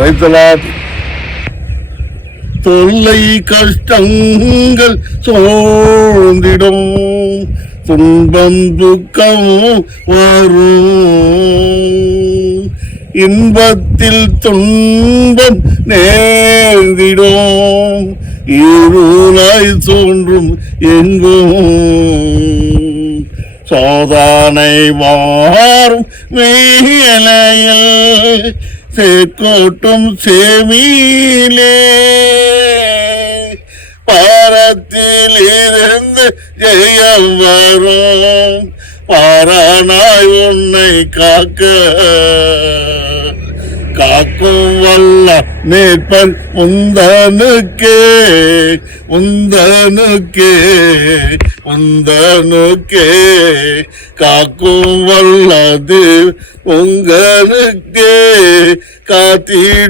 வைத்தலார் தொல்லை கஷ்டங்கள் சோழ்ந்திடும் துன்பம் துக்கம் வரும் இன்பத்தில் துன்பம் நேர்ந்திடும் இருளாய் தோன்றும் எங்கும் சோதனை வாரும் வேலையில் சேக்கோட்டும் செவியிலே பாரத்தில் இருந்து ஜெயம் வரும் பாரானாய் உன்னை காக்க காக்கும் வல்ல மேற்பன் உந்தனுக்கே காக்கும் வல்லது உங்களுக்கே காத்திடும்.